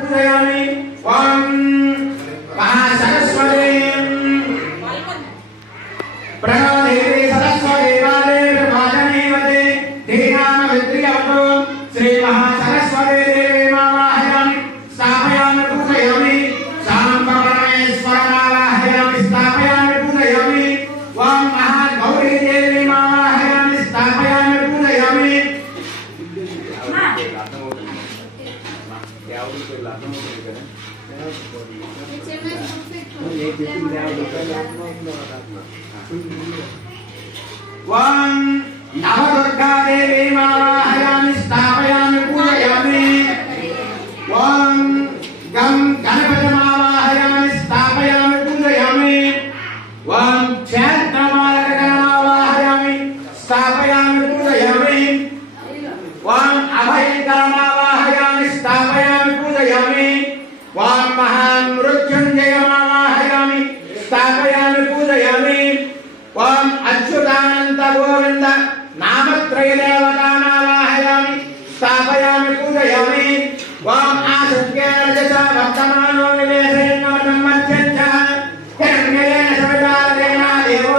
पूजयामि ओम महासरस्वती प्रणव देवी सरस्वती वाले ब्रह्माजनेवते धीनामविद्रियवतो श्री महासरस्वती देवी मावाहयामि स्थापयामि पूजयामि शाम्बरमेश्वरमावाहयामि स्थापयामि पूजयामि ओम महागौरी देवी मावाहयामि स्थापयामि पूजयामि ओम नवदुर्गा देवी मावाहयामि स्थापयामि पूजयामि ओम गं गणपति मावाहयामि स्थापयामि पूजयामि ओम क्षेत्रमालकमावाहयामि स्थापयामि पूजयामि ओम अभयकरमावाहयामि स्थापयामि पूजयामि ओम महामृत्युंजयमावाहयामि स्थापयामि पूजयामि ओम अच्युतानंद गोविंद नामत्रय देवतानावाहयामि स्थापयामि पूजयामि ओम आसक्यर्जस वर्तमानो निवेशयन्नवतं मध्यञ्च हिरण्येन सवितारेण देवो